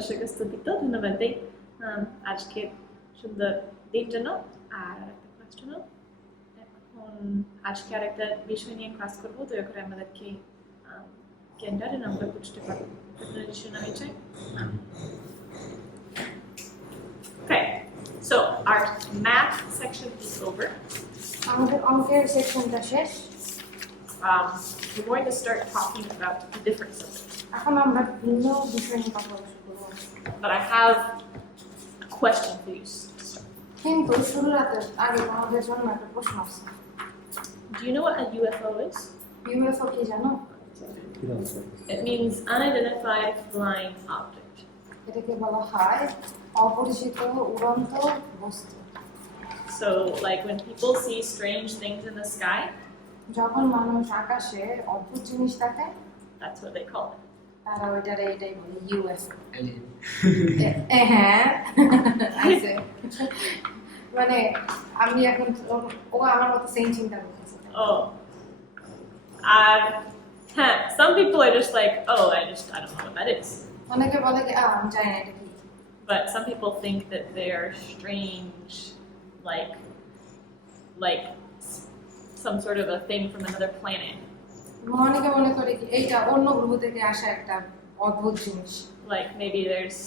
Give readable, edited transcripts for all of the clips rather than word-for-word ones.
দর্শক স্তুতিত ধন্যবাদ দেই আজকে সুন্দর দিন জন্য আর একটা ক্লাস জন্য। এখন আজকে আর একটা বিষয় নিয়ে ক্লাস করবো, দয়া করে আমাদেরকে জ্ঞানটা আমরা বুঝতে পারবো। আপনাদের শোনা হয়েছে? Okay, so our math section is over. আমাদের অঙ্কের সেকশনটা শেষ। We're going to start talking about the different subjects. এখন আমরা ভিন্ন বিষয় নিয়ে কথা বলবো। But I have a question for you. কিন্তু শুরুর আগে আমাদের জন্য একটা প্রশ্ন আছে। Do you know what a UFO is? UFO কি জানো? It means unidentified flying object. এটাকে বলা হয় অপরিচিত উড়ন্ত বস্তু। So, like when people see strange things in the sky, যখন মানুষ আকাশে অদ্ভুত জিনিস দেখে, that's what they call it. তারা এটাই বলে ইউএফও। হ্যাঁ আছে। মানে আমি এখন ও আমার মতো সেম চিন্তা করতেছে। Oh. Some people are just like, oh, I don't know what that is. অনেকে বলে কি আমি জানি না এটা কি। But some people think that they are strange, like some sort of a thing from another planet. অনেকে মনে করে কি এইটা অন্য গ্রহ থেকে আসা একটা অদ্ভুত জিনিস। Like maybe there's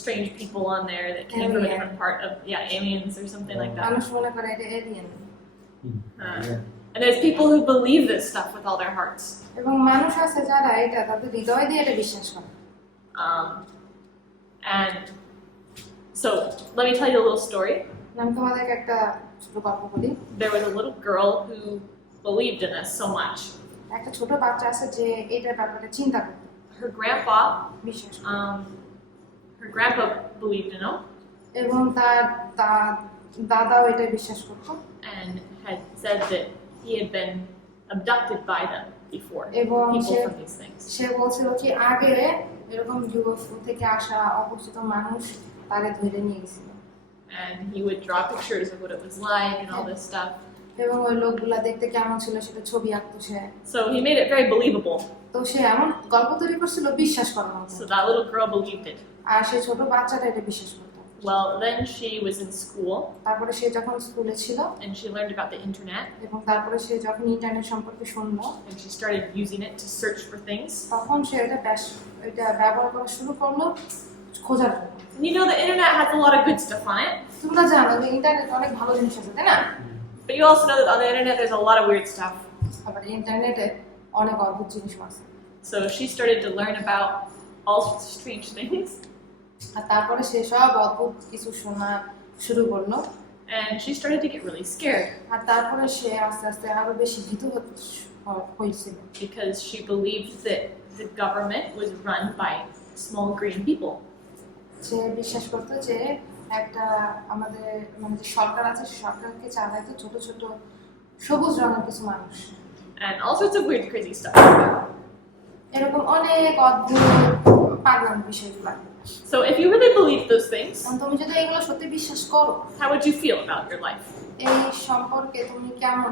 strange people on there that came from a different part of aliens or something like that. মানুষ মনে করে এটা alien. And there's people who believe this stuff with all their hearts. এবং মানুষ আছে যারা এটা তাদের হৃদয় দিয়ে এটা বিশ্বাস করে। And so let me tell you a little story. আমি তোমাদেরকে একটা ছোট গল্প বলি। There was a little girl who believed in this so much. একটা ছোট বাচ্চা আছে যে এটার ব্যাপারে চিন্তা করত। Her grandpa বিশ্বাস believed in it. এবং তার দাদাও এটা বিশ্বাস করত। And had said that he had been abducted by them before. এবং People from these things. সে বলছিল কি আগে এরকম ইউএফও থেকে আসা অপরিচিত মানুষ তারে ধরে নিয়ে গেছিল। And he would draw pictures of what it was like and all this stuff. এবং ওই লোকগুলা দেখতে কেমন ছিল সেটা ছবি আঁকতো সে। So he made it very believable. তো সে এমন গল্প তৈরি করছিল বিশ্বাস করার মতো। So that little girl believed it. আর সে ছোট বাচ্চাটা এটা বিশ্বাস করত। Well, then she was in school. তারপরে সে যখন স্কুলে ছিল and she learned about the internet. এবং তারপরে সে যখন ইন্টারনেট সম্পর্কে শুনলো and she started using it to search for things. তখন সে এটা ব্যবহার করা শুরু করলো খোঁজার জন্য। You know the internet has a lot of good stuff on it. তোমরা জানো যে ইন্টারনেট অনেক ভালো জিনিস আছে তাই না? But you also know that on the internet there's a lot of weird stuff. আবার ইন্টারনেটে অনেক অদ্ভুত জিনিস আছে। So she started to learn about all sorts of strange things. আর তারপরে সে সব অদ্ভুত কিছু শোনা শুরু করলো। And she started to get really scared. আর তারপরে সে আস্তে আস্তে আরো বেশি ভীতু হয়েছিল। Because she believed that the government was run by small green people. সে বিশ্বাস করতো যে একটা আমাদের মানে যে সরকার আছে সে সরকারকে চালাইতো ছোট ছোট সবুজ রঙের কিছু মানুষ। And all sorts of weird crazy stuff. এরকম অনেক অদ্ভুত পাগল বিষয়গুলো। So if you really believe those things, তুমি যদি এগুলো সত্যি বিশ্বাস করো, how would you feel about your life? এই সম্পর্কে তুমি কেমন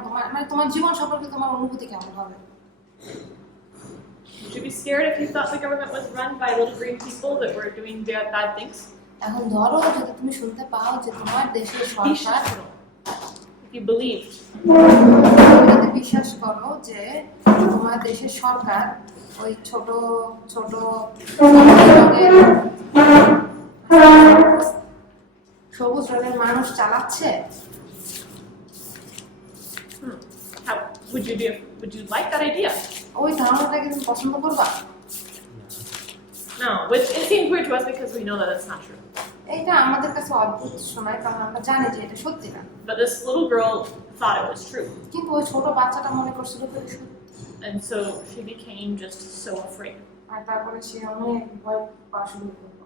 তোমার জীবন সম্পর্কে তোমার অনুভূতি কেমন হবে? Would you be scared if you thought the government was run by little green people that were doing bad things? এখন ধরো যদি তুমি শুনতে পাও যে তোমার দেশের সরকার if you believed যদি বিশ্বাস করো যে তোমার দেশের সরকার ওই ছোট ছোট সবুজ রঙের মানুষ চালাচ্ছে, how would you like that idea? ওই ধারণাটাকে তুমি পছন্দ করবা? No, which it seems weird to us because we know that it's not true. এটা আমাদের কাছে অদ্ভুত শোনায় কারণ আমরা জানি যে এটা সত্যি না। But this little girl thought it was true. কিন্তু ওই ছোট বাচ্চাটা মনে করছিল যে এটা সত্যি। And so she became just so afraid. আর তারপরে সে অনেক ভয় পাওয়া শুরু করলো।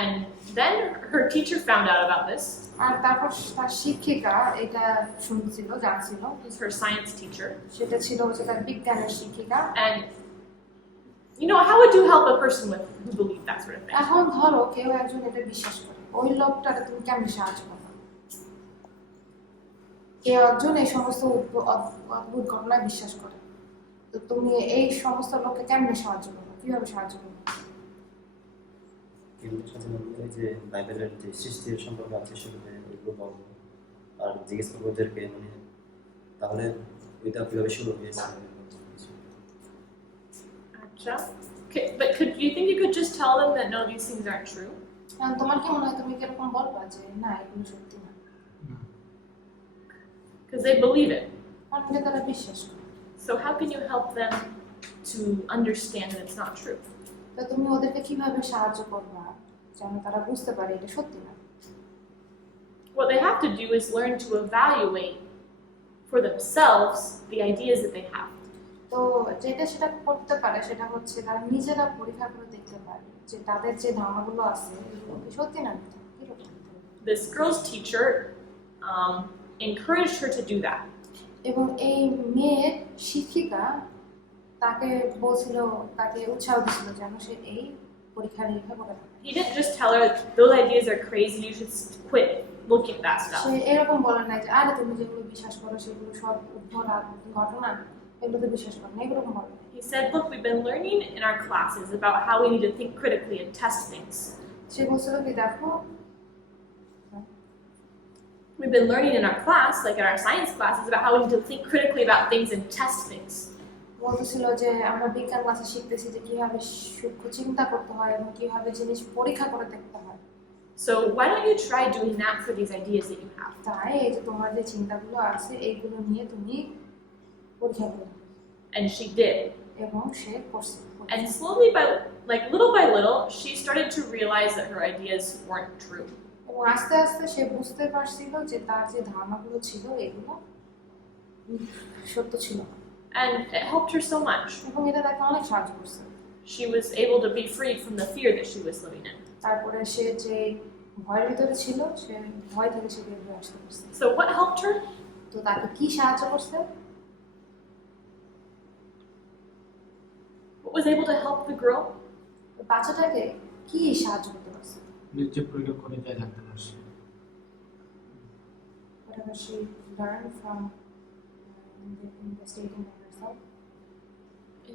And then her teacher found out about this. আর তারপর তার শিক্ষিকা এটা শুনছিল জানছিল। Who's her science teacher. সেটা ছিল হচ্ছে তার বিজ্ঞানের শিক্ষিকা। And you know, how would you help a person who believed that sort of thing? এখন ধরো কেউ একজন এটা বিশ্বাস করে, ওই লোকটাকে তুমি কেমনে সাহায্য করবে? কেউ একজন এই সমস্ত অদ্ভুত ঘটনা বিশ্বাস করে, তো তুমি এই সমস্ত লোককে কেমনে সাহায্য করবে? কিভাবে সাহায্য করবে? কিন্তু সাথে ওই যে বাইবেলের যে সৃষ্টির সম্পর্কে আছে সেগুলো ওইগুলো বলবো আর জিজ্ঞেস করবো ওদেরকে মানে তাহলে ওইটা কিভাবে শুরু হয়েছে আচ্ছা, but could you think you could just tell them that no, these things aren't true? তোমার কি মনে হয় তুমি কি এরকম বলবা যে না এগুলো সত্যি না? Because they believe it. কারণ এটা তারা বিশ্বাস করে। So how can you help them to understand that it's not true? তো তুমি ওদেরকে কিভাবে সাহায্য করবা যেন তারা বুঝতে পারে এটা সত্যি না? What they have to do is learn to evaluate for themselves the ideas that they have. তো যেটা সেটা করতে পারে সেটা হচ্ছে তারা নিজেরা পরীক্ষা করে দেখতে পারে যে তাদের যে ধারণাগুলো আছে এগুলো কি সত্যি না মিথ্যা, কিরকম। This girl's teacher encouraged her to do that. এবং এই মেয়ের শিক্ষিকা তাকে বলছিল, তাকে উৎসাহ দিছিল যেন সে এই পরীক্ষা নিরীক্ষা করে থাকে। He didn't just tell her those ideas are crazy, you should quit looking at that stuff. সে এরকম বলে না যে আরে তুমি যেগুলো বিশ্বাস করো সেগুলো সব উদ্ভট ঘটনা, এগুলোতে বিশ্বাস করো না, এরকম বলে। He said, look, we've been learning in our classes about how we need to think critically and test things. সে বলছিল কি দেখো, We've been learning in our class, like in our science classes, about how we need to think critically about things and test things. বলতেছিল যে আমরা বিজ্ঞান ক্লাসে শিখতেছি যে কিভাবে সূক্ষ্ম চিন্তা করতে হয় এবং কিভাবে জিনিস পরীক্ষা করে দেখতে হয়। So why don't you try doing that for these ideas that you have? তাই এই যে তোমার যে চিন্তাগুলো আছে এইগুলো নিয়ে তুমি পরীক্ষা করো। And she did. এবং সে করছে। And slowly, like little by little, she started to realize that her ideas weren't true. এবং আস্তে আস্তে সে বুঝতে পারছিল যে তার যে ধারণাগুলো ছিল এগুলো সত্য ছিল না। And it helped her so much. এবং এটা তাকে অনেক সাহায্য করছে। She was able to be freed from the fear that she was living in. তারপরে সে যে ভয়ের ভিতরে ছিল সে ভয় থেকে সে বের হয়ে আসতে পারছে। So what helped her? তো তাকে কি সাহায্য করছে? What was able to help the girl? বাচ্চাটাকে কি সাহায্য করতে পারছে? নিজে প্রয়োগ করে যা জানতে পারছি। Whatever she learned from investigating by herself.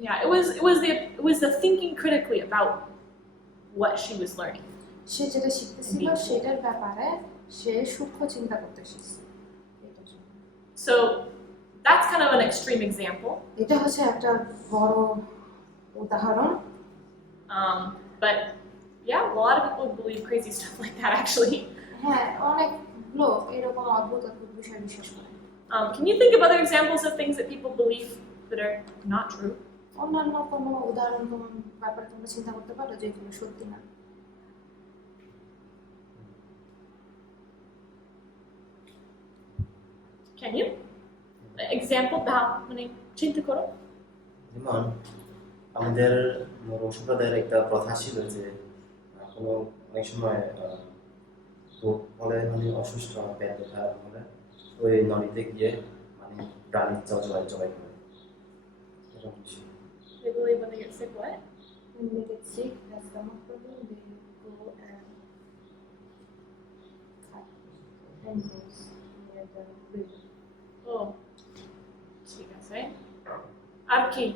Yeah, it was the thinking critically about what she was learning. সে যেটা শিখতেছিল সেটার ব্যাপারে সে সূক্ষ্ম চিন্তা করতে শিখছে। So that's kind of an extreme example. এটা হচ্ছে একটা বড় উদাহরণ। But yeah, a lot of people believe crazy stuff like that actually. হ্যাঁ, অনেক লোক এরকম অদ্ভুত অদ্ভুত বিষয় বিশ্বাস করে। Can you think of other examples of things that people believe that are not true? অন্যান্য কোনো উদাহরণ তোমার ব্যাপারে তোমরা চিন্তা করতে পারো যেগুলো সত্যি না? Can you? Example দাও, মানে চিন্তা করো। যেমন আমাদের মরম সম্প্রদায়ের একটা প্রথা ছিল যে কোনো অনেক সময় বলে মানে অসুস্থ পেট ব্যথা হলে ওই নদীতে গিয়ে মানে প্রাণীর জবাই করে এরকম কিছু। They believe when they get sick, what? When they get sick, has stomach problem, they go and cut animals near the river. Oh, ঠিক আছে। আর কি?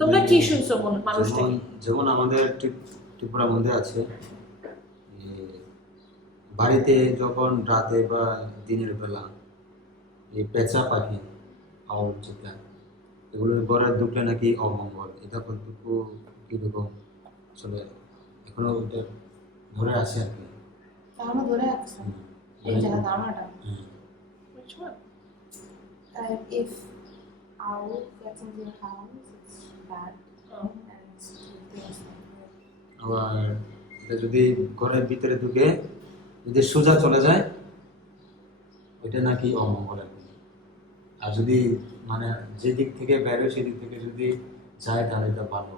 তোমরা কি শুনছো মানুষ থেকে? যেমন আমাদের ত্রিপুরার মধ্যে আছে বাড়িতে যখন রাতে বা দিনের বেলা এই পেঁচা পাখি আউল যেটা এগুলো ঘরে ঢুকলে নাকি অমঙ্গল, এটা কতটুকু কিরকম আসলে এখনো ধরে আছে আর কি। এখনো ধরে আছে এই জায়গা ধারণাটা। Which one? If owl gets into your house, it's bad. Oh. And it's dangerous. আবার এটা যদি ঘরের ভিতরে ঢুকে যদি সোজা চলে যায় ওইটা নাকি অমঙ্গল আর কি। আর যদি মানে যে দিক থেকে বেরোয় সেদিক থেকে যদি যায় তাহলে এটা ভালো,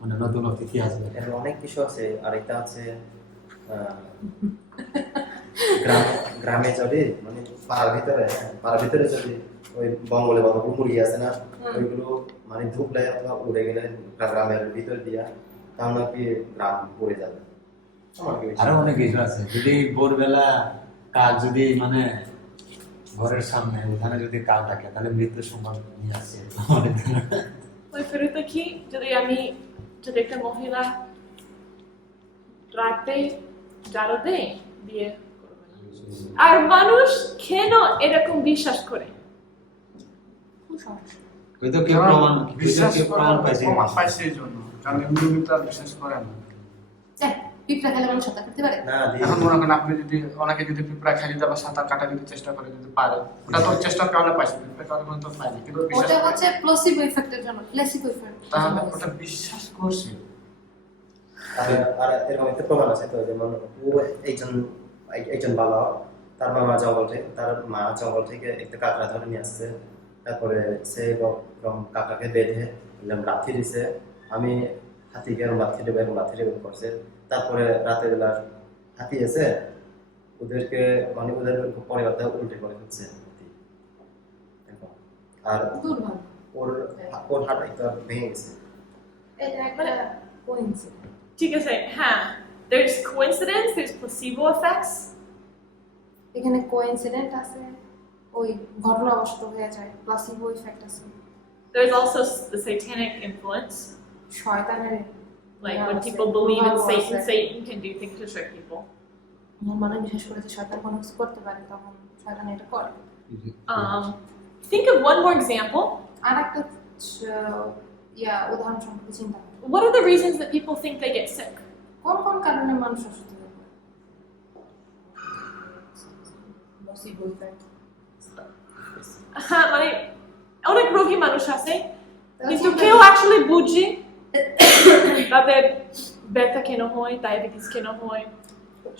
মানে নতুন অতিথি আসবে। এর অনেক কিছু আছে। আরেকটা আছে গ্রামে যদি মানে পাড়ার ভিতরে যদি ওই বঙ্গলে বা মুরগি আছে না ওইগুলো মানে ঢুকলে অথবা উড়ে গেলে গ্রামের ভিতর দিয়া তাহলে নাকি গ্রাম পড়ে যাবে। আরো অনেক কিছু আছে। যদি ভোরবেলা কাক যদি মানে ঘরের সামনে ওখানে যদি কাক থাকে তাহলে মৃত্যুর সম্ভাবনা নিয়ে আসছে। Like শুরুতে কি যদি একটা মহিলা রাতে জারো দেয় বিয়ে করবে না। আর মানুষ কেন এরকম বিশ্বাস করে? কুসংস্কার। হয়তো কেউ প্রমাণ বিশ্বাস কেউ প্রমাণ পাইছে প্রমাণ পাইছে এই জন্য, কারণ এমনি তো আর বিশ্বাস করে না। পিঁপড়া খেলে মানুষ সাঁতার কাটতে পারে? না এখন মনে করেন আপনি যদি ওনাকে যদি পিঁপড়া খাইয়ে দিতে বা সাঁতার কাটা যদি চেষ্টা করে যদি পারে, ওটা তো চেষ্টার কারণে পাইছে, পিঁপড়া কারণে তো পাইনি, কিন্তু বিশ্বাস ওটা করে। হচ্ছে প্লেসিবো ইফেক্টের জন্য, প্লেসিবো ইফেক্ট। তাহলে ওটা বিশ্বাস করছে। আর এরকম একটা প্রমাণ আছে তো, যেমন ও একজন বালক, তার মা জঙ্গল থেকে একটা কাঁকড়া ধরে নিয়ে আসছে, তারপরে সে কাঁকড়াকে বেঁধে লাথি দিছে, আমি হাতিকে লাথি দেবে করছে। তারপরে রাতের বেলা হাতি এসে ওদেরকে ওদের পরিবারটা উল্টে করে ফেলছে। আর দুর্ভাগ্য। ওর হাত একটা ভেঙে গেছে। এটা একটা কোইন্সিডেন্ট। ঠিক আছে, হ্যাঁ, there's coincidence, there's placebo effects. এখানে কোইন্সিডেন্ট আছে, ওই ঘটনাবশত হয়ে যায়, প্লেসিবো ইফেক্ট আছে, There's also the satanic influence, শয়তানের like when people believe in Satan can do things to trick people. মানে বিশেষ করে যে শয়তান কোনো কিছু করতে পারে তখন শয়তান এটা করে। Think of one more example. আর একটা উদাহরণ সম্পর্কে চিন্তা করো। What are the reasons that people think they get sick? কোন কোন কারণে মানুষ অসুস্থ হয়ে পড়ে? Placebo effect. মানে অনেক রোগী মানুষ আছে কিন্তু কেউ আসলে বুঝে তাদের ব্যথা কেন হয়, ডায়াবেটিস কেন হয়,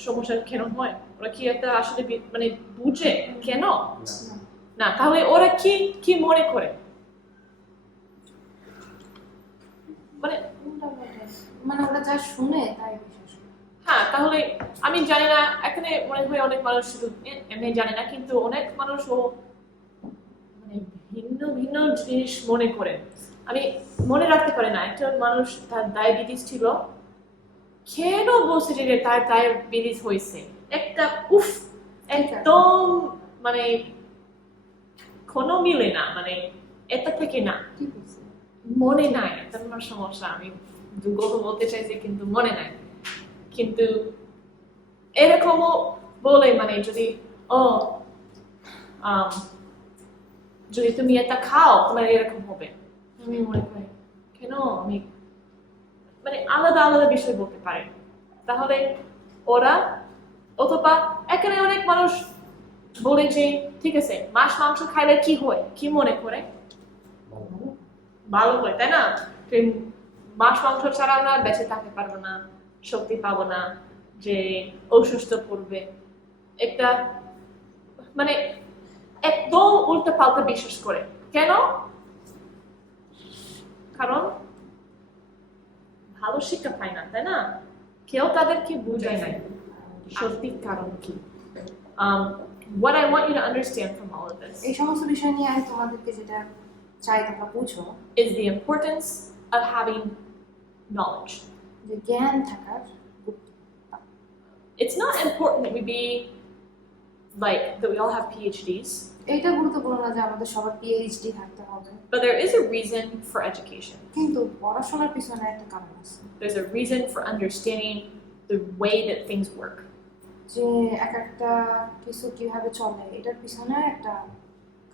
সমস্যা কেন হয়, ওরা কি এটা আসলে মানে বুঝে কেন না? তাহলে ওরা কি মনে করে? মানে ওরা যা শুনে তাই বিশ্বাস করে। হ্যাঁ, তাহলে আমি জানি না, এখানে মনে হয় অনেক মানুষ শুধু এমনি জানে না, কিন্তু অনেক মানুষও মানে ভিন্ন ভিন্ন জিনিস মনে করেন। আমি মনে রাখতে পারি না, একটা মানুষ তার ডায়াবেটিস ছিল, কেন বলছে যে তার ডায়াবেটিস হয়েছে, একটা একদম মানে কোনো মিলে না, মানে এটা থেকে না, কি বলছে? মনে নাই, এটা আমার সমস্যা। আমি দুর্গত বলতে চাইছি কিন্তু মনে নাই। কিন্তু এরকমও বলে, মানে যদি তুমি এটা খাও তোমার এরকম হবে। আমি মনে করি কেন আমি মানে আলাদা আলাদা বিষয় বলতে পারি। তাহলে ওরা অথবা এখানে অনেক মানুষ বলে যে ঠিক আছে মাংস খাইলে কি হয়, কি মনে করে? ভালো হয়, তাই না? মাংস ছাড়া আমরা বেঁচে থাকতে পারবো না, শক্তি পাবো না, যে অসুস্থ পড়বে, একটা মানে একদম উল্টো পাল্টা বিশ্বাস করে। কেন? কারণ ভালো শিক্ষা পায় না, তাই না? কেউ তাদেরকে বুঝায় নাই সত্যি কারণ কি। What I want you to understand from all of this এই সমস্ত বিষয় নিয়ে আমি তোমাদেরকে যেটা চাই তোমরা বুঝো is the importance of having knowledge. যে জ্ঞান থাকার গুরুত্ব। It's not important that we be like that we all have PhDs, এইটা গুরুত্বপূর্ণ না যে আমাদের সবার পিএইচডি থাকতে হবে, but there is a reason for education. কিন্তু পড়াশোনার পিছনে একটা কারণ আছে, There's a reason for understanding the way that things work. যে একটা কিছু কিভাবে চলে এটার পিছনে একটা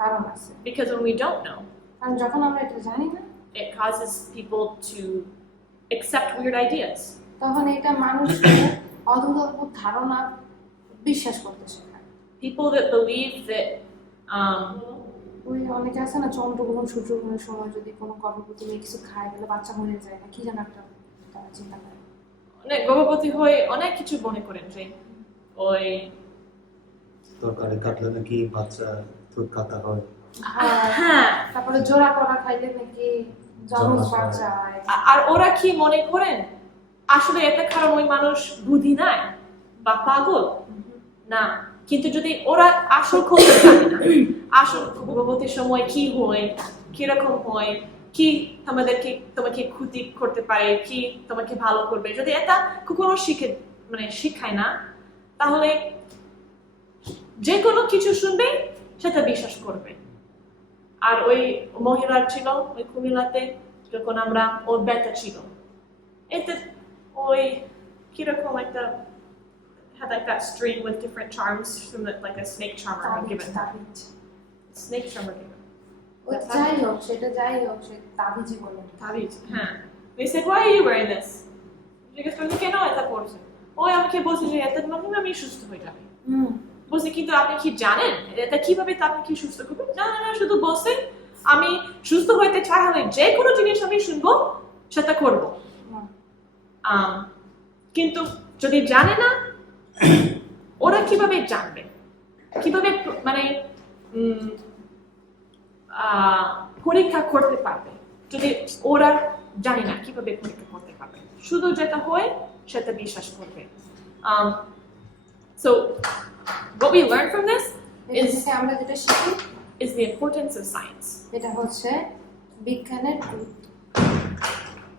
কারণ আছে। Because when we don't know, কারণ যখন আমরা এটা জানি না it causes people to accept weird ideas. তখন এটা মানুষকে অদ্ভুত অদ্ভুত ধারণা বিশ্বাস করতে শেখায়। People that believe that ওই অনেকে আছে না, চন্দ্রগ্রহণ সূর্যগ্রহণের সময় যদি কোনো গর্ভবতী মেয়ে কিছু খায় তাহলে বাচ্চা মরে যায় না, কি যেন একটা তারা চিন্তা করে। অনেক গর্ভবতী হয়ে অনেক কিছু মনে করেন যে ওই তরকারি কাটলে নাকি বাচ্চা দুধ কাটা হয়। হ্যাঁ, তারপরে জোড়া করা খাইলে নাকি জন্ম বাচ্চা হয়। আর ওরা কি মনে করেন আসলে এটা কারণ ওই মানুষ বুদ্ধি নাই বা পাগল না, কিন্তু যদি ওরা আসল খোঁজ জানে না, আসল গর্ভবতীর সময় কি হয়, কিরকম হয়, কি তোমাকে ক্ষতি করতে পারে, কি তোমাকে ভালো করবে, যদি এটা কোনো শিখায় না, তাহলে যে কোনো কিছু শুনবে সেটা বিশ্বাস করবে। আর ওই মহিলার ছিল ওই কুমিল্লাতে যখন আমরা ওর ব্যথা ছিল এতে ওই কিরকম একটা had like that string with different charms from the, like a snake charmer had given her. Snake charmer given. ও যাই হোক সেটা যাই হোক সে তাবিজি বলে তাবিজ হ্যাঁ they said why are you wearing this জিজ্ঞেস করলো কেন এটা পরছেন ওই আমাকে বলছে যে এটার মাধ্যমে আমি সুস্থ হয়ে যাবে বলছে কিন্তু আপনি কি জানেন এটা কিভাবে আপনি কি সুস্থ করবেন না না না শুধু বলছে আমি সুস্থ হইতে চাই হলে যে কোনো জিনিস আমি শুনবো সেটা করবো কিন্তু যদি জানে না ওরা কিভাবে জানবে কিভাবে মানে পরীক্ষা করতে পারবে যদি ওরা জানে না কিভাবে পরীক্ষা করতে পারবে শুধু যেটা হয় সেটা বিশ্বাস করবে so what we learn from this আমরা যেটা শিখি is the importance of science এটা হচ্ছে বিজ্ঞানের গুরুত্ব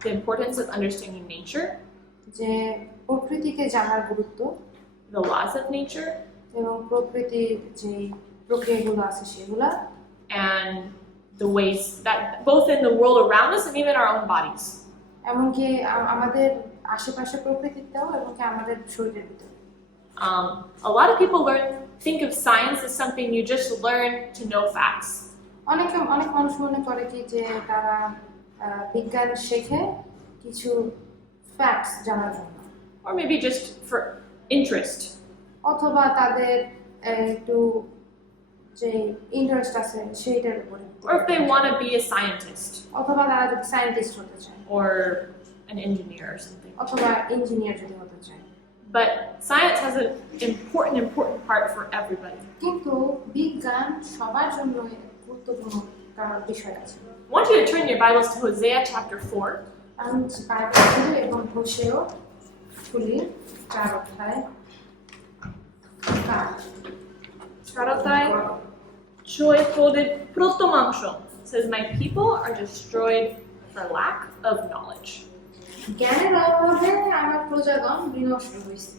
the importance of understanding nature যে প্রকৃতিকে জানার গুরুত্ব the laws of nature এবং প্রকৃতির যে প্রক্রিয়াগুলো আছে সেগুলা and the ways that both in the world around us and even our own bodies এমনকি আমাদের আশেপাশে প্রকৃতিতেও এবং আমাদের শরীরের ভিতরে a lot of people think of science as something you just learn to know facts অনেক মানুষ মনে করে কি যে তারা বিজ্ঞান শেখে কিছু ফ্যাক্টস জানার জন্য or maybe just for interest অথবা তাদের একটু যে ইন্টারেস্ট আছে সেইটার উপরে or if they want to be a scientist অথবা তারা যদি সায়েন্টিস্ট হতে চায় or an engineer or something অথবা ইঞ্জিনিয়ার যদি হতে চায় but science has an important part for everybody কিন্তু বিজ্ঞান সবার জন্য গুরুত্বপূর্ণ কারণ বিষয় আছে I want you to turn your Bibles to Hosea chapter 4 আমি বাইবেল খুলি এবং হোসেয় খুলি 4 অধ্যায় 4 প্রথম অংশ says my people are destroyed for lack of knowledge জ্ঞানের অভাবে আমার প্রজাগণ বিনষ্ট হয়েছে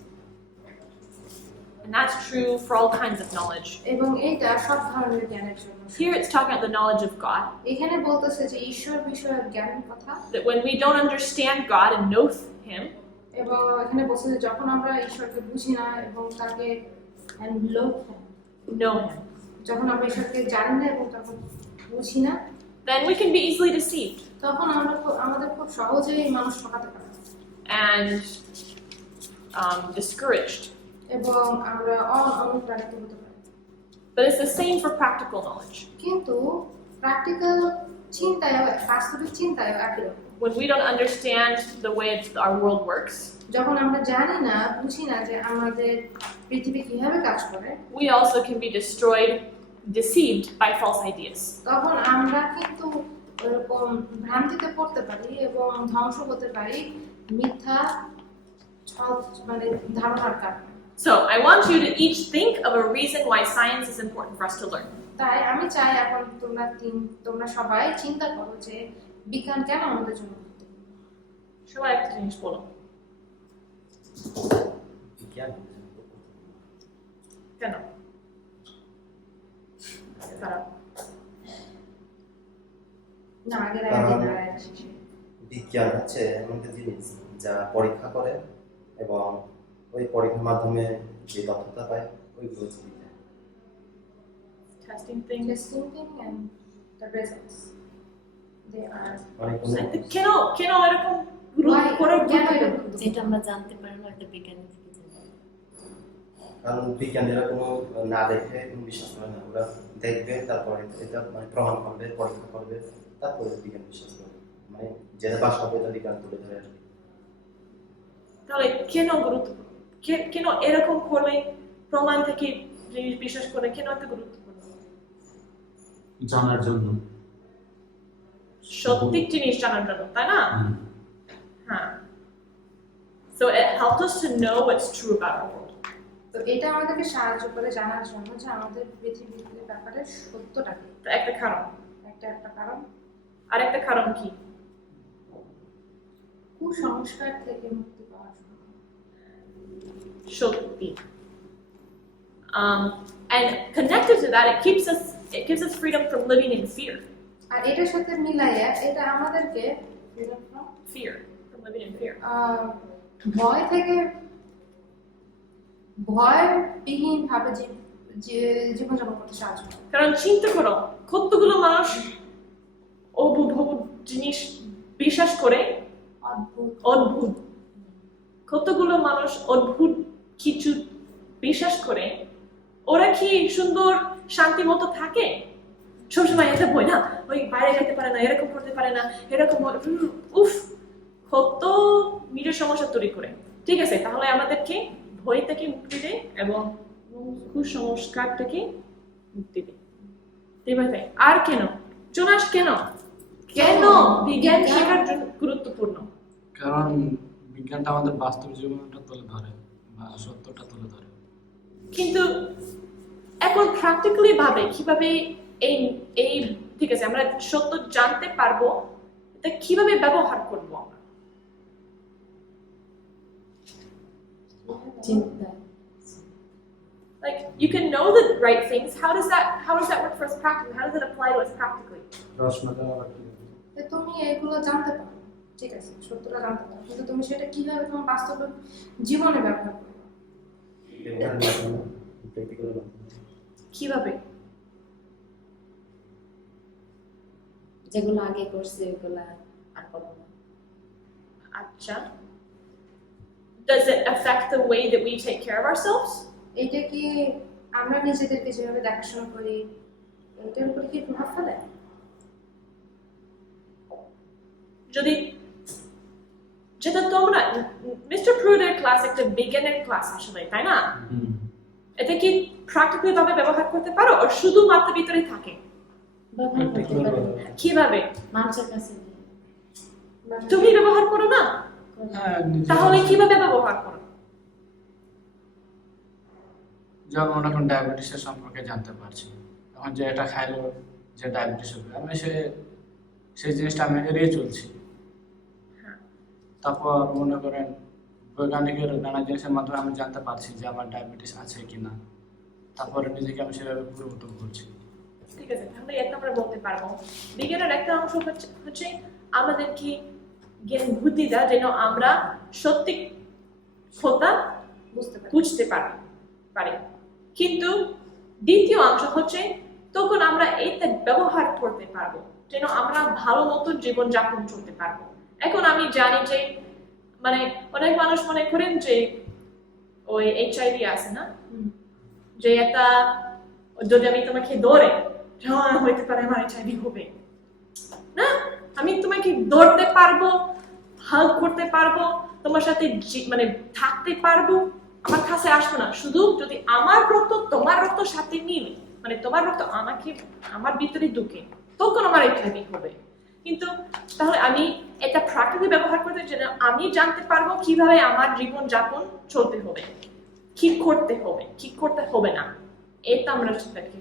and that's true for all kinds of knowledge এবং এটা সব ধরনের জ্ঞানের জন্য here it's talking about the knowledge of God এখানে বলতেছে যে ঈশ্বর বিষয়ক জ্ঞানের কথা that when we don't understand God and know him এবং এখানে বলছে যে যখন আমরা ঈশ্বরকে বুঝি না এবং তাকে know him যখন আমরা ঈশ্বরকে জানি না এবং তখন বুঝি না then we can be easily deceived তখন আমাদের খুব সহজেই মানুষ ঠকাতে পারে and discouraged এবং আমরা অনুপ্রাণিত হতে পারি but it's the same for practical knowledge কিন্তু প্র্যাকটিক্যাল চিন্তায় বাস্তবিক চিন্তায় একই রকম when we don't understand the way our world works যখন আমরা জানি না বুঝি না যে আমাদের পৃথিবী কিভাবে কাজ করে we also can be deceived by false ideas তখন আমরা কিন্তু এরকম ভ্রান্তিতে পড়তে পারি এবং ধ্বংস হতে পারি মিথ্যা মানে ধারণার কারণে so I want you to each think of a reason why science is important for us to learn তাই আমি চাই এখন তোমরা সবাই চিন্তা করো যে বিজ্ঞান কেন আমাদের জন্য গুরুত্বপূর্ণ সবাই একটা জিনিস বলো বিজ্ঞান কেন খারাপ না আগে বিজ্ঞান হচ্ছে এমন একটা জিনিস যা পরীক্ষা করে এবং ওই পরীক্ষার মাধ্যমে যে তথ্যটা পায় ওইগুলো হচ্ছে বিজ্ঞান testing things and the results they are কেন এরকম গ্রুপ করে যেটা আমরা জানতে পারি না এটা বিজ্ঞান থেকে জানি কারণ বিজ্ঞানীরা কোনো না দেখে কোনো বিশ্বাস করে না ওরা দেখবে তারপরে এটা মানে প্রমাণ করবে পরীক্ষা করবে তারপরে বিজ্ঞান বিশ্বাস করবে মানে যেটা বাস্তব এটা বিজ্ঞান তুলে ধরে আর কি তাহলে কেন গুরুত্বপূর্ণ কেন এরকম করলে প্রমাণ থেকে জিনিস বিশ্বাস করে কেন এত গুরুত্বপূর্ণ জানার জন্য সত্যি জিনিস জানার জন্য তাই না হ্যাঁ so it helps us to know what's true about our world তো এটা আমাদেরকে সাহায্য করে জানার জন্য যে আমাদের পৃথিবীর ব্যাপারে সত্যটা কি একটা কারণ একটা কারণ আরেকটা কারণ কি কুসংস্কার থেকে মুক্তি পাওয়ার জন্য সত্যি and connected to that it gives us freedom from living in fear আর এটার সাথে মিলাইয়া এটা আমাদেরকে fear, from living in fear. ভয় থেকে ভয়বিহীন ভাবে জীবনযাপন করতে সাহায্য করে। কারণ চিন্তা করো, কতগুলো মানুষ অদ্ভুত অদ্ভুত জিনিস বিশ্বাস করে, অদ্ভুত কতগুলো মানুষ অদ্ভুত কিছু বিশ্বাস করে, ওরা কি সুন্দর শান্তি মতো থাকে? সবসময় এত ভয় না, ওই বাইরে যেতে পারে না, এরকম করতে পারে না, এরকম উফ, কত নিজের সমস্যা তৈরি করে। ঠিক আছে, তাহলে আমাদেরকে ভয় থেকে মুক্তি দেয় এবং কুসংস্কার থেকে মুক্তি দেয়। তাই আর কেন জোনাস, কেন কেন বিজ্ঞান শেখার জন্য গুরুত্বপূর্ণ? কারণ বিজ্ঞানটা আমাদের বাস্তব জীবনটা তুলে ধরে বা সত্যটা তুলে ধরে। কিন্তু এখন প্র্যাকটিক্যালি ভাবে কিভাবে এই এই ঠিক আছে আমরা সত্য জানতে পারবো, এটা কিভাবে ব্যবহার করবো আমরা? চিন্তা Like you can know the right things. How does that work for us practically? How does it apply to us practically? যে তুমি এগুলো জানতে পারো, ঠিক আছে, সত্যটা জানতে পারো, কিন্তু তুমি সেটা কিভাবে তোমার বাস্তব জীবনে ব্যবহার করবে? ব্যবহারের মাধ্যমে, প্র্যাকটিক্যাল মাধ্যমে। কিভাবে? যেগুলো আগে করছে ওগুলা আর করবো না। আচ্ছা, does it affect the way that we take care of ourselves? এটা কি আমরা নিজেদেরকে যেভাবে দেখাশোনা করি এটার উপরে কি প্রভাব ফেলে? যদি যেটা তোমরা মিস্টার প্রুডের ক্লাস একটা বিজ্ঞানের ক্লাস আসলে, তাই না? এটা কি প্র্যাকটিক্যালি ভাবে ব্যবহার করতে পারো আর শুধুমাত্র ভিতরে থাকে? ব্যবহার করতে পারি। কিভাবে? মানুষের কাছে তুমি ব্যবহার করো না, তাহলে কিভাবে ব্যবহার করো? যেমন মনে করুন ডায়াবেটিসের সম্পর্কে জানতে পারছি, এখন যে এটা খাইলো যে ডায়াবেটিস হবে, আমি সেই জিনিসটা আমি এড়িয়ে চলছি। তারপর মনে করেন বৈজ্ঞানিকের নানা জিনিসের মাধ্যমে আমি জানতে পারছি যে আমার ডায়াবেটিস আছে কিনা, তারপরে নিজেকে আমি সেভাবে পরিবর্তন করছি। ঠিক আছে, তাহলে এটা আমরা বলতে পারবো বিজ্ঞানের একটা অংশ হচ্ছে আমাদেরকে জ্ঞান বুদ্ধি দেওয়া যেন আমরা সত্যি কথা বুঝতে পারি। কিন্তু দ্বিতীয় অংশ হচ্ছে তখন আমরা এটা ব্যবহার করতে পারবো যেন আমরা ভালো মতো জীবনযাপন চলতে পারবো। এখন আমি জানি যে মানে অনেক মানুষ মনে করেন যে ওই HIV আছে না, যে একটা যদি আমি তোমাকে ধরে হইতে পারে আমার HIV হবে না, আমি তোমাকে ধরতে পারবো, হাগ করতে পারবো, তোমার সাথে মানে থাকতে পারবো, আমার কাছে আসবো না, শুধু যদি আমার রক্ত তোমার রক্ত সাথে মিলে, মানে তোমার রক্ত আমাকে আমার ভিতরে ঢুকে, তখন আমার HIV হবে। কিন্তু তাহলে আমি এটা প্র্যাকটিক্যালি ব্যবহার করতে যেন আমি জানতে পারবো কিভাবে আমার জীবন যাপন চলতে হবে, কি করতে হবে না, এটা আমরা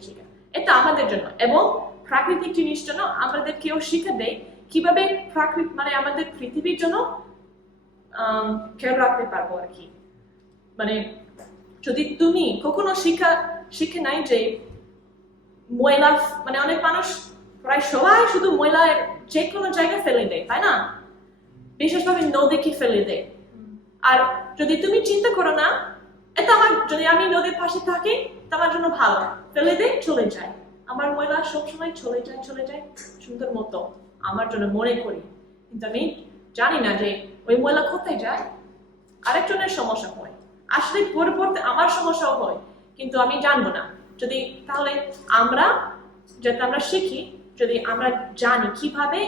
শিখি। এটা আমাদের জন্য এবং প্রাকৃতিক জিনিস জন্য আমাদেরকেও শিখে দেয় কিভাবে মানে আমাদের পৃথিবীর জন্য খেয়াল রাখতে পারবো আর কি। মানে যদি তুমি কখনো শিখে নাই যে ময়লা, মানে অনেক মানুষ প্রায় সবাই শুধু ময়লা যে কোনো জায়গায় ফেলে দেয়, তাই না? বিশেষভাবে নদীকে ফেলে দেয়। আর যদি তুমি চিন্তা করো না এটা যদি আমি নদীর পাশে থাকি আমার জন্য ভালো, ফেলে দেয় চলে যায়, আমার ময়লা সবসময় চলে যায় সুন্দর মতো আমার জন্য মনে করি, কিন্তু আমি জানি না যে ওই ময়লা কোথায় যায়, আরেকজনের সমস্যা হয়, আসলে পরবর্তী আমার সমস্যাও হয়, কিন্তু আমি জানবো না। যদি তাহলে যাতে আমরা শিখি, যদি আমরা জানি কিভাবে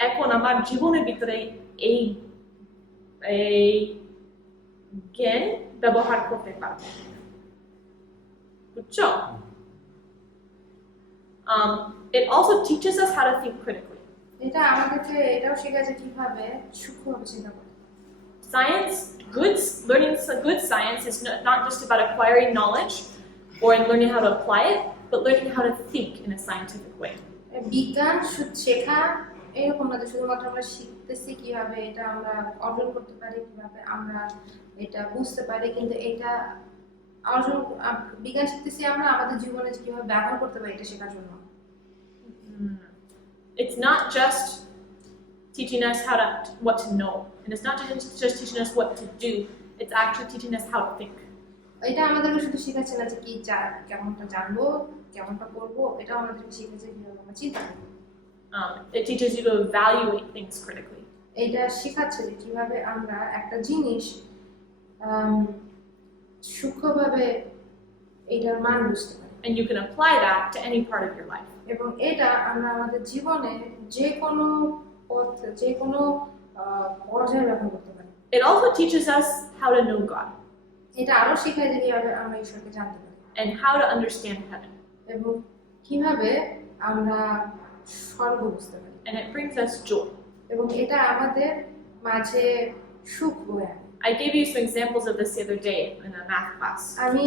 এখন আমার জীবনের ভিতরে এই জ্ঞান ব্যবহার করতে পারবো, বুঝছো? It also teaches us how to think critically. এটা আমাদেরকে এটাও শেখায় কিভাবে সূক্ষ্মভাবে চিন্তা করতে। Good science is not just about acquiring knowledge or learning how to apply it, but learning how to think in a scientific way. বিজ্ঞান শেখা এরকম না যে শুধুমাত্র আমরা শিখতেছি কিভাবে এটা আমরা অর্জন করতে পারি, কিভাবে আমরা এটা বুঝতে পারি, কিন্তু এটা বিজ্ঞান শিখতেছি আমরা আমাদের জীবনে কিভাবে ব্যবহার করতে পারি এটা শেখার জন্য। It's not just teaching us what to know, and it's not just teaching us what to do. It's actually teaching us how to think. এটা আমাদেরকে শুধু শেখাচ্ছে না যে কি কেমনটা জানবো, কেমনটা করবো, এটা আমাদেরকে শেখাচ্ছে কিভাবে আমরা চিন্তা করবো। It teaches you to evaluate things critically. এটা শেখাচ্ছে যে কিভাবে আমরা একটা জিনিস সূক্ষ্মভাবে এটার মান বুঝতে পারি, And you can apply that to any part of your life. এবং এটা আমরা আমাদের জীবনে যে কোনো পথে, যে কোনো পর্যায়ে ব্যবহার করতে পারি। It also teaches us how to know God এটা আরো শেখায় যে কিভাবে আমরা ঈশ্বরকে জানতে পারি and how to understand heaven. এবং কিভাবে আমরা স্বর্গ বুঝতে পারি, And it brings us joy. এবং এটা আমাদের মাঝে সুখ বয়ে আনে। I gave you some examples of this the other day in a math class. আমি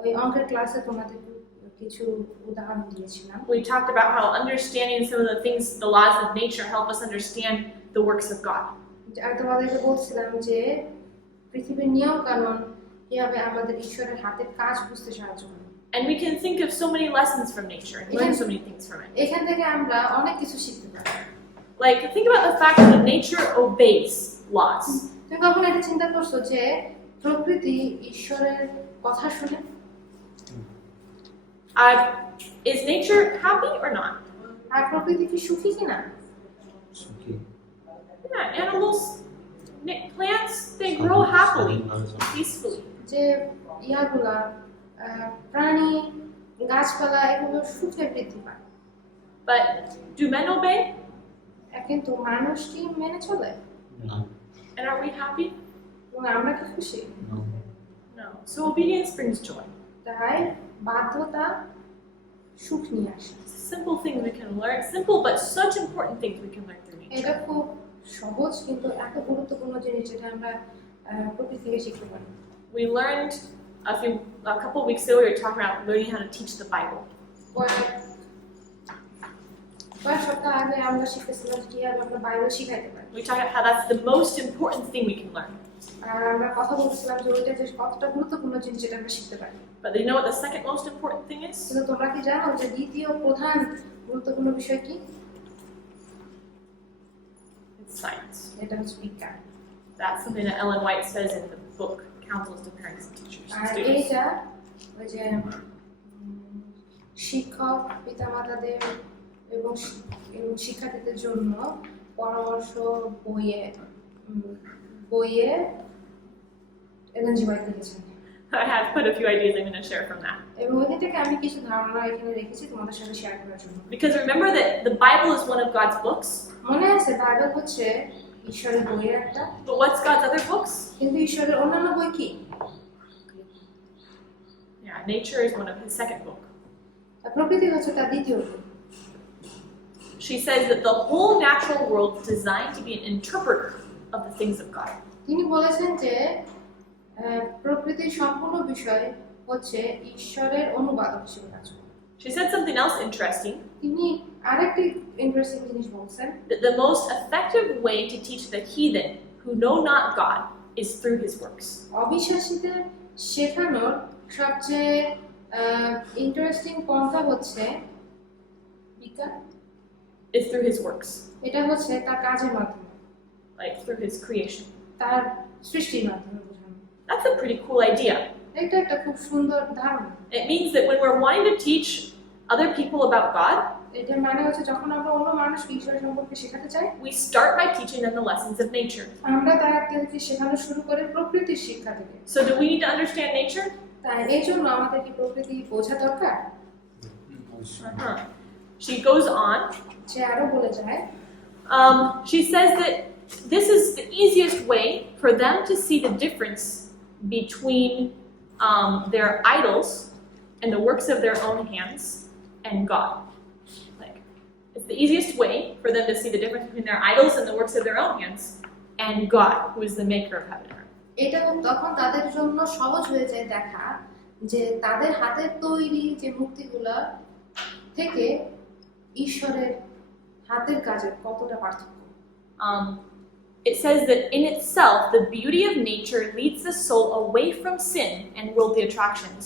ওই অঙ্কের ক্লাসে তোমাদের কিছু উদাহরণ দিয়েছিলাম। We talked about how understanding some of the things, the laws of nature, help us understand the works of God. আর তোমাদেরকে বলছিলাম যে পৃথিবীর নিয়ম কানুন কিভাবে আমাদের ঈশ্বরের হাতের কাজ বুঝতে সাহায্য করে। And we can think of so many lessons from nature and learn so many things from it. এখান থেকে আমরা অনেক কিছু শিখতে পারি। Like, think about the fact that nature obeys laws. তুমি কখন এটা চিন্তা করছো যে প্রকৃতি ঈশ্বরের কথা শুনে? Is nature happy or not? আর প্রকৃতি কি সুখী কিনা? সুখী। Yeah, animals, plants, they grow happily, peacefully. যে ইয়াগুলা প্রাণী, গাছপালা এগুলো সুখে বৃদ্ধি পায়। But do men obey? কিন্তু মানুষ কি মেনে চলে? না। And are we happy? এবং আমরা কি খুশি? No. No. So obedience brings joy. তাই বাধ্যতা সুখ নিয়ে আসে। Simple things we can learn, simple but such important things we can learn through এটা nature. খুব সহজ কিন্তু এত গুরুত্বপূর্ণ জিনিস যেটা আমরা প্রকৃতি থেকে শিখতে পারি। We learned a couple of weeks ago, we were talking about learning how to teach the Bible. কয়েক সপ্তাহ আগে আমরা শিখতেছিলাম কিভাবে আমরা বাইবেল শিখাইতে পারি। We talked about how that's the most important thing we can learn. আর আমরা কথা বলছিলাম যে ওইটা যে কতটা গুরুত্বপূর্ণ জিনিস যেটা আমরা শিখতে পারি। But do you know what the second most important thing is? কিন্তু তোমরা কি জানো যে দ্বিতীয় প্রধান গুরুত্বপূর্ণ বিষয় কি? It's science. এটা হচ্ছে বিজ্ঞান। That's something that Ellen White says in the book Counsels to Parents and Teachers and R Students. এইটা ওই যে শিক্ষক, পিতামাতাদের এবং শিক্ষার্থীদের জন্য পরামর্শ বইয়ে এলেন জি হোয়াইট লিখেছেন। I have quite a few ideas I'm going to share from that. এবং ওইখান থেকে আমি কিছু ধারণা এখানে রেখেছি তোমাদের সাথে শেয়ার করার জন্য। Because remember that the Bible is one of God's books. মনে আছে বাইবেল হচ্ছে ঈশ্বরের বইয়ের একটা, But what's God's other books? কিন্তু ঈশ্বরের অন্যান্য বই কি? Yeah, nature is one of his second book. প্রকৃতি হচ্ছে তার দ্বিতীয় বই। She says that the whole natural world is designed to be an interpreter of the things of God. তিনি বলেছেন যে প্রকৃতির সম্পূর্ণ বিষয় হচ্ছে ঈশ্বরের অনুবাদক হিসেবে কাজ করে। She said something else interesting, তিনি আরেকটি ইন্টারেস্টিং জিনিস বলছেন that the most effective way to teach the heathen who know not God is through his works. অবিশ্বাসীদের শেখানোর সবচেয়ে ইন্টারেস্টিং পন্থা হচ্ছে বিজ্ঞান, Is through his works, এটা হচ্ছে তার কাজের মাধ্যমে, like through his creation. তার সৃষ্টির মাধ্যমে বোঝানো। That's a pretty cool idea. এটা একটা খুব সুন্দর ধারণা। It means that when we're wanting to teach other people about God, এটা মানে হচ্ছে যখন আমরা অন্য মানুষকে ঈশ্বর সম্পর্কে শেখাতে চাই, we start by teaching them the lessons of nature. আমরা তাদেরকে শেখানো শুরু করে প্রকৃতির শিক্ষা থেকে। So do we need to understand nature? তাই এই জন্য আমাদের কি প্রকৃতি বোঝা দরকার? Uh-huh. She goes on. সে আরো বলে যায়, She says that this is the easiest way for them to see the difference between their idols and the works of their own hands and God. Like, it's the easiest way for them to see the difference between their idols and the works of their own hands and God, who is the maker of heaven and earth. এটা তখন তাদের জন্য সহজ হয়ে যায় দেখা যে তাদের হাতের তৈরি যে মূর্তিগুলা থেকে ঈশ্বরের হাতের কাজের কতটা পার্থক্য। It says that in itself, the beauty of nature leads the soul away from sin and worldly attractions.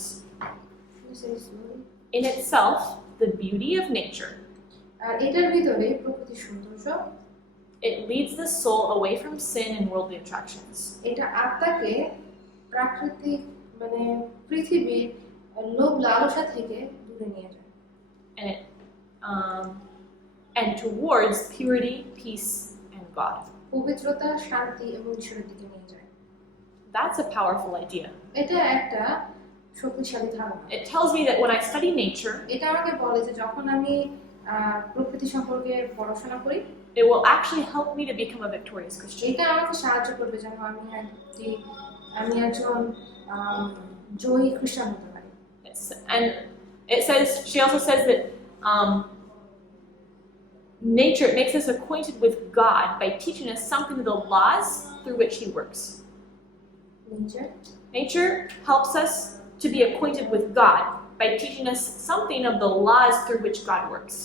In itself, the beauty of nature আর এটার ভিতরে প্রকৃতির সৌন্দর্য, It leads the soul away from sin and worldly attractions. এটা আত্মাকে প্রাকৃতিক মানে পৃথিবীর লোভ লালসা থেকে দূরে নিয়ে যায় And towards purity, peace, and God. পবিত্রতা, শান্তি এবং ঈশ্বরের দিকে নিয়ে যায়। That's a powerful idea. এটা একটা শক্তিশালী ধারণা। It tells me that when I study nature, এটা আমাকে বলে যে যখন আমি প্রকৃতি সম্পর্কে পড়াশোনা করি, it will actually help me to become a victorious Christian. এটা আমাকে সাহায্য করবে যেন আমি একজন জয়ী খ্রিস্টান হতে পারি। And she also says that nature makes us acquainted with God by teaching us something of the laws through which He works. Nature helps us to be acquainted with God by teaching us something of the laws through which God works.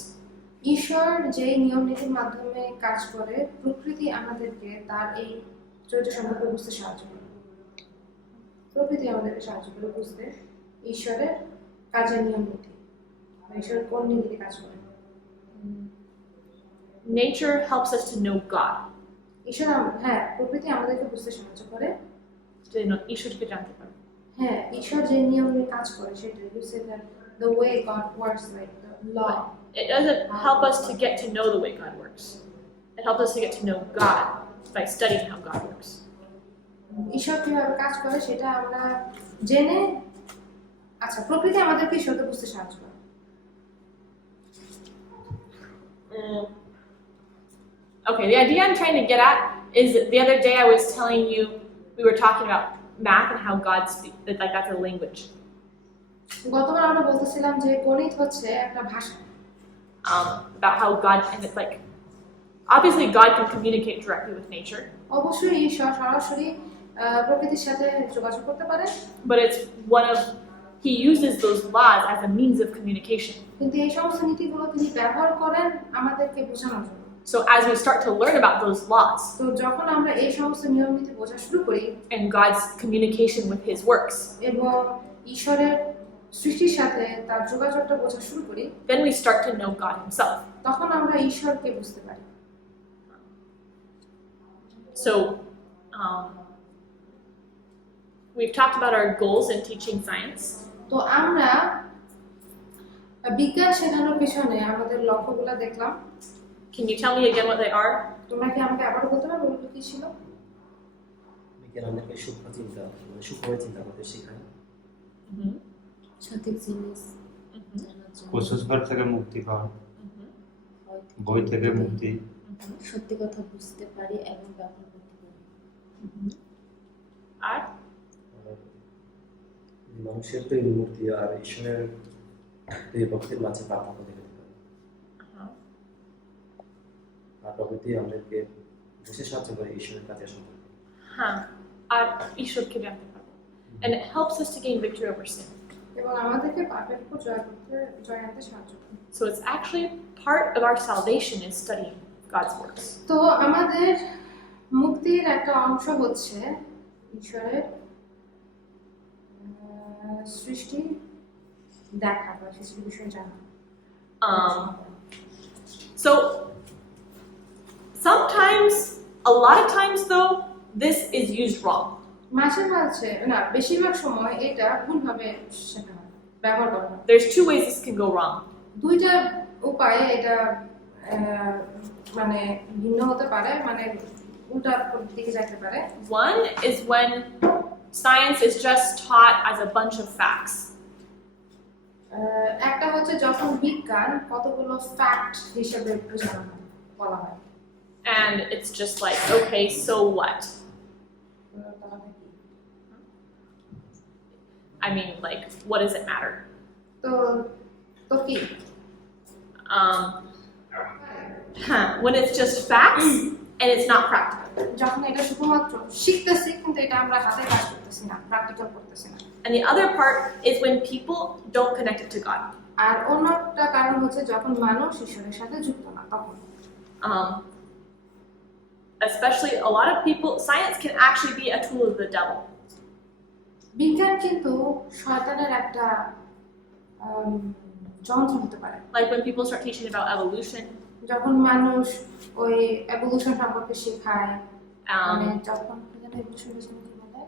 ঈশ্বর যে নিয়ম নীতির মাধ্যমে কাজ করে, প্রকৃতি আমাদেরকে তার এই চরিত্র সম্পর্কে বুঝতে সাহায্য করে। প্রকৃতি আমাদেরকে সাহায্য করে বুঝতে ঈশ্বরের কাজের নিয়ম নীতি, ঈশ্বর কোন নীতিতে কাজ করে। Nature helps us to know God. ঈশ্বর প্রকৃতি আমাদেরকে বুঝতে সাহায্য করে। ঈশ্বরকে জানতে পারবো। হ্যাঁ, ঈশ্বর যে নিয়ম নিয়ে কাজ করে সেটা you said that the way God works, like the law. It doesn't help us to get to know the way God works. It helps us to get to know God by studying how God works. ঈশ্বর কিভাবে কাজ করে সেটা আমরা জেনে, আচ্ছা, প্রকৃতি আমাদেরকে ঈশ্বরকে বুঝতে সাহায্য করে। Okay, the idea I'm trying to get at is that the other day I was telling you we were talking about math and how God speaks, that like that's a language. গতবার আমরা বলতেছিলাম যে গণিত হচ্ছে একটা ভাষা। About how God, and it's like obviously God can communicate directly with nature. অবশ্যই ঈশ্বর সরাসরি প্রকৃতির সাথে যোগাযোগ করতে পারে, But it's He uses those laws as a means of communication. কিন্তু এই সমস্ত নীতিগুলো তিনি ব্যবহার করেন আমাদেরকে বোঝানোর জন্য। So as we start to learn about those laws তো যখন আমরা এই সমস্ত নিয়ম নীতি বোঝা শুরু করি and God's communication with His works, এবং ঈশ্বরের সৃষ্টির সাথে তার যোগাযোগটা বোঝা শুরু করি, then we start to know God Himself. তখন আমরা ঈশ্বরকে বুঝতে পারি। So we've talked about our goals in teaching science. তো আমরা বিজ্ঞান শেখানোর পিছনে আমাদের লক্ষ্যগুলো দেখলাম। Can you tell me again what they are? তোমরা কি আমাকে আবার বলতে পারবে ওগুলো কি ছিল? বিজ্ঞান আমাদেরকে সূক্ষ্মভাবে চিন্তা করতে শেখায়। সঠিক জিনিস জানার জন্য, কুসংস্কার থেকে মুক্তি পাওয়া, ভয় বই থেকে মুক্তি, সত্যি কথা বুঝতে পারি এবং ব্যবহার করতে পারি। আর মানুষের তৈরি মূর্তি আর ঈশ্বরের তৈরি প্রকৃতির মাঝে পার্থক্য দেখতে পারে। আর প্রকৃতি আমাদেরকে বুঝতে সাহায্য করে ঈশ্বরের কাছে সম্পর্কে। হ্যাঁ, আর ঈশ্বরকে জানতে পারবো। And it helps us to gain victory over sin. এবং আমাদেরকে পাপের উপর জয় আনতে সাহায্য করে। So it's actually part of our salvation is studying God's works. তো আমাদের মুক্তির একটা অংশ হচ্ছে ঈশ্বরের সৃষ্টি দেখা বা সৃষ্টির বিষয়ে জানা। So sometimes, a lot of times though, this is used wrong. মাঝে মাঝে না, বেশিরভাগ সময় এটা ভুলভাবে শেখানো হয়, ব্যবহার করা হয়। There's two ways this can go wrong. দুইটা উপায়ে এটা মানে ভিন্ন হতে পারে, মানে উল্টার দিকে যেতে পারে। One is when science is just taught as a bunch of facts. একটা হচ্ছে যখন বিজ্ঞান কতগুলো ফ্যাক্ট হিসেবে বোঝানো হয়, বলা হয়। And it's just like, okay, so what? I mean, like, what does it matter? তো কি? When it's just facts and it's not practical. যখন এটা শুধুমাত্র শিখতেছি কিন্তু এটা আমরা হাতে কাজ করতেছি না, প্র্যাকটিক্যাল করতেছি না। And the other part is when people don't connect it to God. আর অন্যটা কারণ হচ্ছে যখন মানুষ ঈশ্বরের সাথে যুক্ত না, তখন especially a lot of people, science can actually be a tool of the devil. বিজ্ঞান কিন্তু শয়তানের একটা যন্ত্র হতে পারে। Like when people start teaching about evolution, যখন মানুষ ওই এভলিউশন সম্পর্কে শেখায়, মানে um, যখন এভলিউশন কি বলে,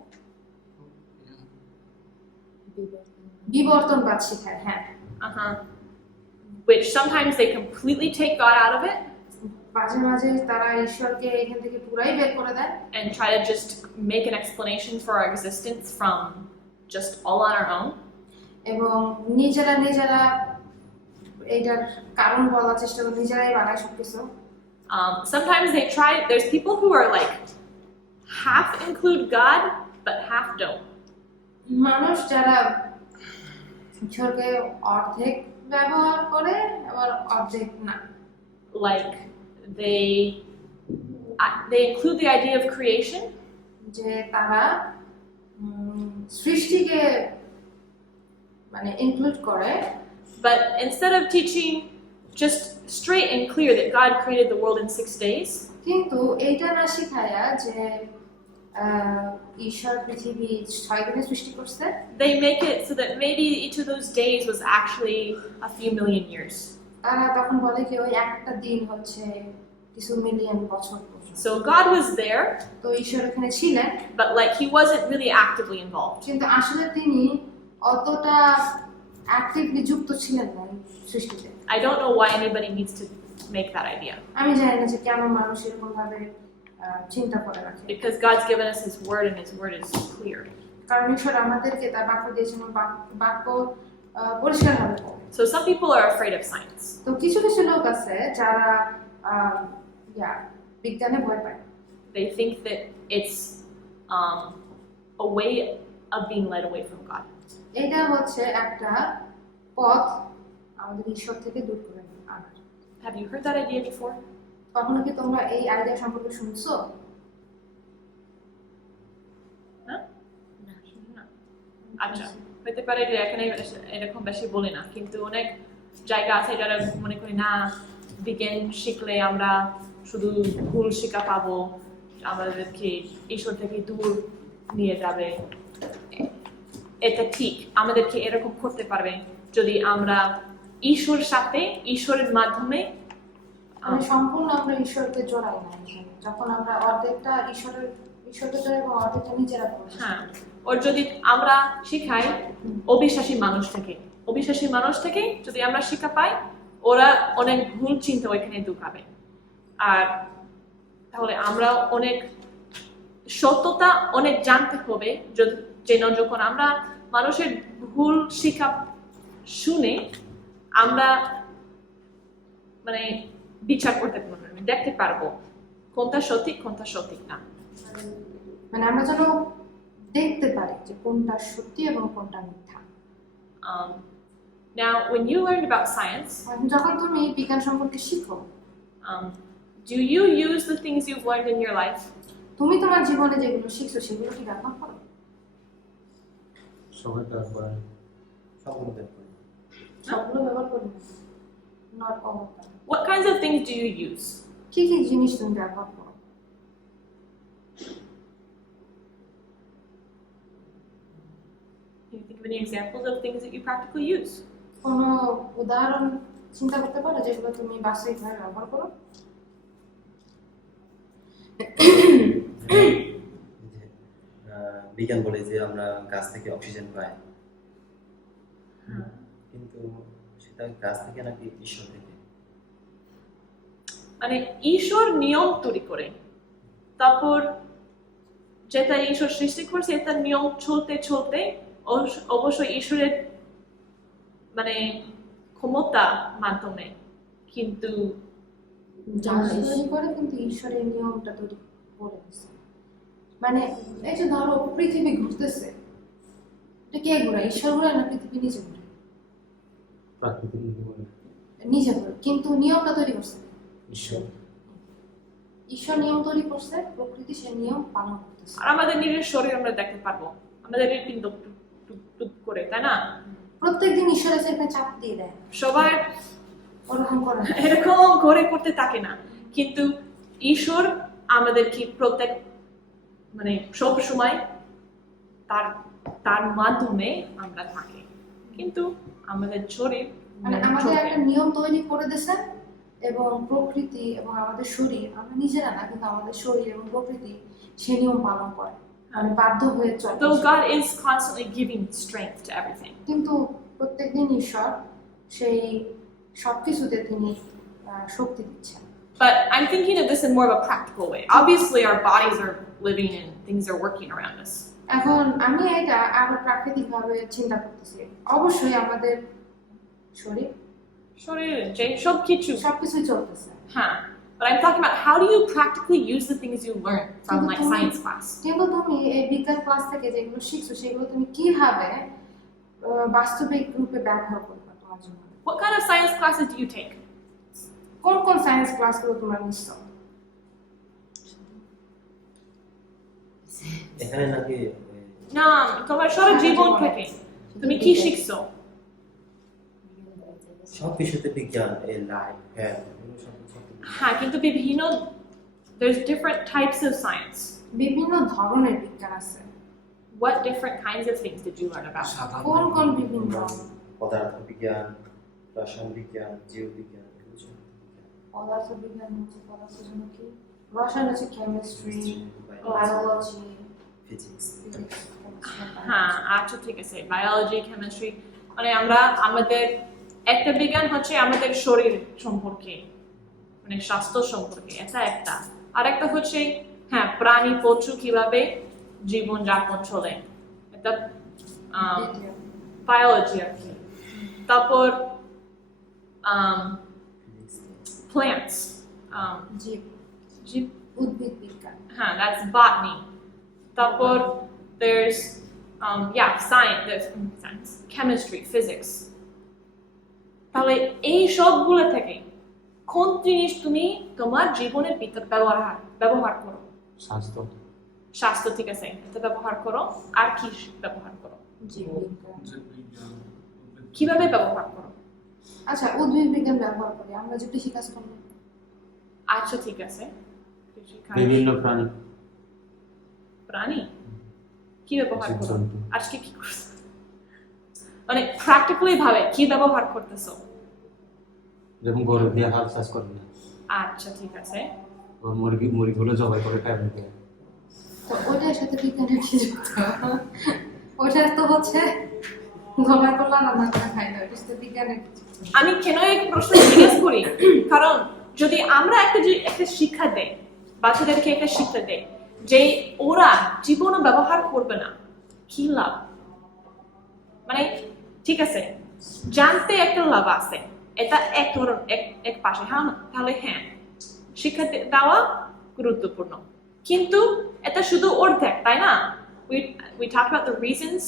বিবর্তনবাদ শেখায়, হ্যাঁ। uh-huh, which sometimes they completely take God out of it মাঝে মাঝে তারা ঈশ্বরকে এখান থেকে পুরাই বের করে দেয় and try to just make an explanation for our existence from just all on our own. এবং নিজেরা এইটার কারণ বলার চেষ্টা করে, নিজেরাই বানায় সবকিছু। Sometimes they try, there's people who are like half include God but half don't. মানুষ যারা ঈশ্বরকে অর্ধেক ব্যবহার করে আবার অর্ধেক না। Like they include the idea of creation, যে তারা সৃষ্টিকে মানে ইনক্লুড করে, but instead of teaching just straight and clear that God created the world in 6 days, কিন্তু এইটা না শিখায়া যে ঈশ্বর পৃথিবী 6 দিনে সৃষ্টি করছে, they make it so that maybe each of those days was actually a few million years. তারা তখন বলে কি ওই একটা দিন হচ্ছে কিছু মিলিয়ন বছর পর্যন্ত। So God was there, তো ঈশ্বর এখানে ছিলেন, but like he wasn't really actively involved. কিন্তু আসলে তিনি অতটা অ্যাক্টিভলি যুক্ত ছিলেন না এই সৃষ্টিতে। I don't know why anybody needs to make that idea, আমি জানি না যে কেন মানুষ এরকম ভাবে চিন্তা করে রাখে, because God's given us his word and his word is clear. কারণ ঈশ্বর আমাদেরকে তার বাক্য দিয়েছেন, বাক্য পরিষ্কারভাবে বলে। So some people are afraid of science. তো কিছু কিছু লোক আছে যারা বিজ্ঞানে ভয় পায়। They think that it's a way of being led away from God. এটা হচ্ছে একটা পথ আমাদের ঈশ্বর থেকে দূর করে আনার। Have you heard that idea before? কখনো কি তোমরা এই আইডিয়া সম্পর্কে শুনছো? না? আচ্ছা, হতে পারে যে এখানে এরকম বেশি বলে না, কিন্তু অনেক জায়গা আছে যারা মনে করি না বিজ্ঞান শিখলে আমরা শুধু ভুল শিক্ষা পাবো, আমাদেরকে ঈশ্বর থেকে দূর নিয়ে যাবে। এটা ঠিক, আমাদেরকে এরকম করতে পারবে যদি আমরা ঈশ্বরের সাথে, ঈশ্বরের মাধ্যমে সম্পূর্ণ আমরা ঈশ্বরকে জড়াই না। যখন আমরা অর্ধেকটা ঈশ্বরকে জড়াই এবং অর্ধেকটা নিজেরা করি। হ্যাঁ, ওর যদি আমরা শিখাই অবিশ্বাসী মানুষ থেকে যদি আমরা শিক্ষা পাই, ওরা অনেক ভুল চিন্তা ওইখানে ঢুকাবে। আর তাহলে আমরা অনেক সত্যতা অনেক জানতে হবে, যেন যখন আমরা মানুষের ভুল শিক্ষা শুনে আমরা মানে বিচার করতে পারবো, দেখতে পারবো কোনটা সঠিক না। মানে আমরা যেন দেখতে পারি যে কোনটা সত্যি এবং কোনটা মিথ্যা। Now, when you learned about science, যখন তুমি বিজ্ঞান সম্পর্কে শিখো, do you use the things you've learned in your life? তুমি তোমার জীবনে যেগুলো শিখছো সেগুলো কি ব্যবহার করো? সবাই তারপরে সম্পূর্ণ দেখুন। সবগুলো ব্যবহার করি না, not all of them. What kinds of things do you use? কি কি জিনিস তুমি ব্যবহার করো? Can you think of any examples of things that you practically use? কোনো উদাহরণ চিন্তা করতে পারো যেগুলো তুমি বাস্তবিকভাবে ব্যবহার করো? বিজ্ঞান বলে যে আমরা গাছ থেকে অক্সিজেন পাই, কিন্তু সেটা গাছ থেকে নাকি ঈশ্বর থেকে? মানে ঈশ্বর নিয়ম তৈরি করে, তারপর যেটা ঈশ্বর সৃষ্টি করছে এটা নিয়ম চলতে অবশ্যই ঈশ্বরের মানে ক্ষমতা মাধ্যমে, কিন্তু তৈরি করে, কিন্তু ঈশ্বরের নিয়মটা তৈরি করে দিচ্ছে। মানে এই যে ধরো পৃথিবী ঘুরতেছে, এটা কে ঘুরে? ঈশ্বর ঘুরে না পৃথিবী নিজে ঘুরে? প্রাকৃতিক নিয়ম নিজে ঘুরে, কিন্তু নিয়মটা তৈরি করছে ঈশ্বর। ঈশ্বর নিয়ম তৈরি করছে, প্রকৃতি সে নিয়ম পালন করতেছে। আর আমাদের নিজের শরীর আমরা দেখতে পারবো, আমাদের হৃৎপিণ্ড টুক করে, তাই না? প্রত্যেকদিন ঈশ্বর এসে এখানে চাপ দিয়ে দেয়, সবার ওরকম করে না। এরকম করে করতে থাকে না, কিন্তু ঈশ্বর আমাদেরকে প্রত্যেক মানে সব সময় তার মাধ্যমে আমরা থাকি, কিন্তু আমাদের শরীর মানে আমাদের একটা নিয়ম তৈরি করে দিয়েছেন, এবং প্রকৃতি এবং আমাদের শরীর, আমরা নিজেরা না কিন্তু আমাদের শরীর এবং প্রকৃতি সে নিয়ম পালন করে, মানে বাধ্য হয়ে চলে। Though God is constantly giving strength to everything. কিন্তু প্রত্যেকদিন ঈশ্বর সেই সবকিছুতে তিনি শক্তি দিচ্ছেন। But I'm thinking of this in more of a practical way. Obviously, our bodies are living and things are working around us. এখন আমি এটা আরো প্রাকৃতিক ভাবে চিন্তা করতেছি। অবশ্যই আমাদের শরীর সবকিছুই চলতেছে, But I'm talking about how do you practically use the things you learn from like science class? কিন্তু তুমি এই বিজ্ঞান ক্লাস থেকে যেগুলো শিখছো সেগুলো তুমি কিভাবে বাস্তবিক রূপে ব্যবহার করবে তোমার জীবনে? What kind of science classes do you take? কোন কোন সায়েন্স ক্লাসগুলো তোমরা নিচ্ছ? এখানে নাকি না, তোমার সারা জীবন থেকে তুমি কি শিখছো? সব কিছুতে বিজ্ঞান, এই লাইফ, হ্যাঁ, হ্যাঁ, কিন্তু বিভিন্ন there's different types of science. বিভিন্ন ধরনের বিজ্ঞান আছে। What different kinds of things did you learn about? কোন কোন বিভিন্ন? পদার্থ বিজ্ঞান, রসায়ন বিজ্ঞান, জীববিজ্ঞান, পদার্থ বিজ্ঞান হচ্ছে পদার্থের জন্য কি? রসায়ন হচ্ছে কেমিস্ট্রি, বায়োলজি, ফিজিক্স। হ্যাঁ, আচ্ছা ঠিক আছে, বায়োলজি, কেমিস্ট্রি, মানে আমরা আমাদের একটা বিজ্ঞান হচ্ছে আমাদের শরীর সম্পর্কে, মানে স্বাস্থ্য সম্পর্কে, এটা একটা। আর একটা হচ্ছে হ্যাঁ প্রাণী পশু কিভাবে জীবন যাপন চলে, এটা বায়োলজি আর কি। তারপর plants, জীব উদ্ভিদ বিজ্ঞান, that's botany. তারপর there's science, chemistry, physics. তাহলে এই সবগুলো থেকে কোন জিনিস তুমি তোমার জীবনের ভিতর ব্যবহার করো? স্বাস্থ্য, ঠিক আছে, এটা ব্যবহার করো। আর কি ব্যবহার করো? জীব বিজ্ঞান। কিভাবে ব্যবহার করো? আচ্ছা, উদ্ভিদ বিজ্ঞান ব্যবহার করি আমরা যে কৃষিকাজ করি। আচ্ছা ঠিক আছে, বিভিন্ন প্রাণী কি ব্যবহার করো? আজকে কি করছো? মানে প্র্যাকটিক্যালি ভাবে কি ব্যবহার করতেছো? যেমন গরু দিয়ে হাল চাষ করে না। আচ্ছা ঠিক আছে, মুরগিগুলো জবাই করে খায় না। তো ওটার সাথে বিজ্ঞানের কি যুক্ত? ওটা তো হচ্ছে জবাই করলাম না করে খাই না, ওটার সাথে বিজ্ঞানের কি যুক্ত? আমি কেন এই প্রশ্ন জিজ্ঞেস করি, কারণ যদি আমরা একটা শিক্ষা দেই, বাচ্চাদেরকে একটা শিক্ষা দেই যে ওরা জীবনে ব্যবহার করবে না, কি লাভ? মানে ঠিক আছে, জানতে একটা লাভ আছে, এটা এক পাশে, হ্যাঁ, তাহলে হ্যাঁ শিক্ষা দেওয়া গুরুত্বপূর্ণ, কিন্তু এটা শুধু অর্ধেক, তাই না? We talk about the reasons,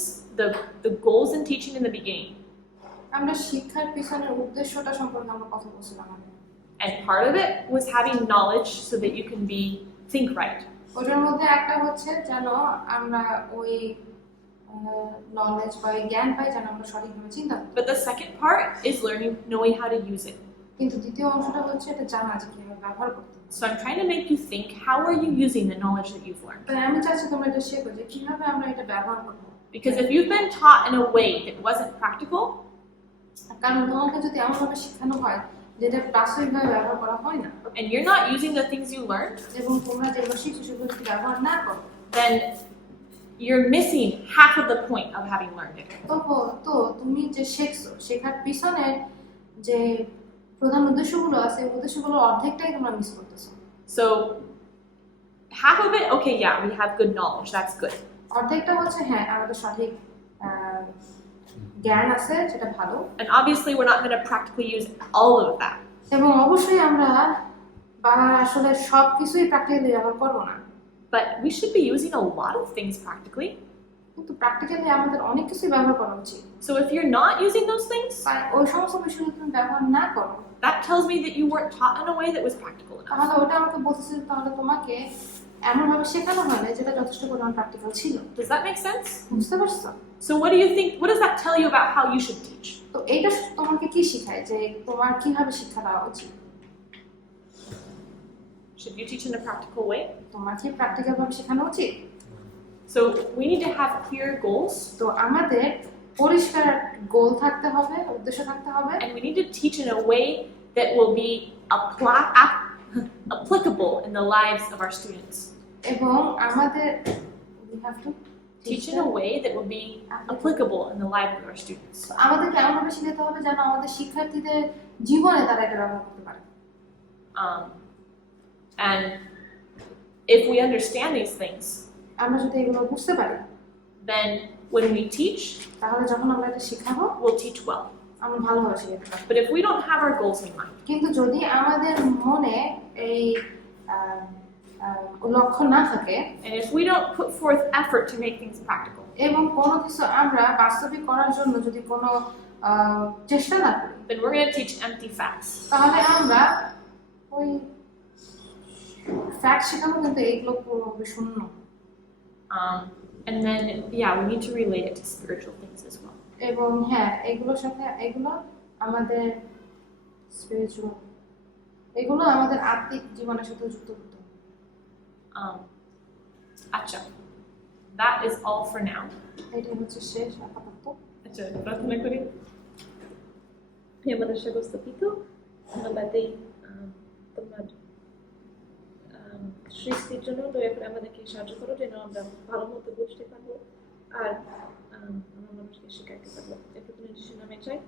the goals in teaching in the beginning. আমরা শিক্ষার পিছনের উদ্দেশ্যটা সম্পর্কে আমরা কথা বলছিলাম। And part of it was having knowledge so that you can think right. ওটার মধ্যে একটা হচ্ছে যেন আমরা ওই নলেজ বা জ্ঞান পাই, যেন আমরা সঠিকভাবে চিন্তা করি। But the second part is knowing how to use it. কিন্তু দ্বিতীয় অংশটা হচ্ছে এটা জানা যে কিভাবে ব্যবহার করতে হবে। So I'm trying to make you think, how are you using the knowledge that you've learned? তাই আমি চাচ্ছি তোমরা এটা শেখো যে কিভাবে আমরা এটা ব্যবহার করব। Because if you've been taught in a way that wasn't practical, কারণ তোমাকে যদি এমনভাবে শেখানো হয় যেটা প্রাসঙ্গিকভাবে ব্যবহার করা হয় না, and you're not using the things you learned, এবং তোমরা যেগুলো শিখছো সেগুলো যদি ব্যবহার না করো, then you're missing half of the point of having learned it. তো তুমি যে শিখছো শেখার পিছনের যে প্রধান উদ্দেশ্যগুলো আছে, এই উদ্দেশ্যগুলোর অর্ধেকটাই তোমরা মিস করতেছো। So half of it, okay, yeah, we have good knowledge, that's good. অর্ধেকটা হচ্ছে হ্যাঁ আমাদের সঠিক জ্ঞান আছে, সেটা ভালো, And obviously we're not going to practically use all of that. এবং অবশ্যই আমরা আসলে সবকিছুই প্র্যাকটিক্যালি ব্যবহার করবো না, But we should be using a lot of things practically. কিন্তু প্র্যাকটিক্যালি আমাদের অনেক কিছুই ব্যবহার করা উচিত। So if you're not using those things, ওই সমস্ত বিষয়গুলো তুমি ব্যবহার না করো, that tells me that you weren't taught in a way that was practical enough. তাহলে ওটা আমাকে বলতেছে তাহলে তোমাকে এমনভাবে শেখানো হয় না যেটা যথেষ্ট পরিমাণ প্র্যাকটিক্যাল ছিল। Does that make sense? বুঝতে পারছো? So what do you think, what does that tell you about how you should teach? তো এইটা তোমাকে কি শেখায় যে তোমার কিভাবে শিক্ষা দেওয়া উচিত? Should you teach in a practical way? তোমার কি প্র্যাকটিক্যাল ভাবে শেখানো উচিত? So we need to have clear goals তো আমাদের পরিষ্কার গোল থাকতে হবে, উদ্দেশ্য থাকতে হবে, and we need to teach in a way that will be applicable in the lives of our students. এবং আমাদের we have to Teach in a way that will be applicable in the lives of our students. আমাদেরকে এমনভাবে শেখাতে হবে যেন আমাদের শিক্ষার্থীদের জীবনে তারা এটা ব্যবহার করতে পারে। And if we understand these things, আমরা যদি এগুলো বুঝতে পারি, then when we teach, তাহলে যখন আমরা এটা শেখাবো we'll teach well. আমরা ভালোভাবে শেখাতে পারবো। But if we don't have our goals in mind, কিন্তু যদি আমাদের মনে এই লক্ষ্য না থাকে and if we don't put forth effort to make things practical, এবং কোনো কিছু আমরা বাস্তবিক করার জন্য যদি কোনো চেষ্টা না করি, then we're going to teach empty facts. তাহলে আমরা ওই ফ্যাক্ট শেখাবো, কিন্তু এইগুলো পুরোপুরি শূন্য। And then, yeah, we need to relate it to spiritual things as well. এবং হ্যাঁ, এগুলোর সাথে এগুলো আমাদের স্পিরিচুয়াল, এগুলো আমাদের আত্মিক জীবনের সাথে যুক্ত করতে হবে। Acha. That is all for now. এটাই হচ্ছে শেষ আপাতত। Acha, প্রার্থনা করি। হে আমাদের স্বর্গস্থ পিতা, ধন্যবাদ দেই তোমার সৃষ্টির জন্য। দয়া করে আমাদেরকে সাহায্য করো যেন আমরা ভালো মতো বুঝতে পারবো আর আমার মানুষকে শেখাইতে পারবো। এই প্রথমে যিশুর নামে চাই।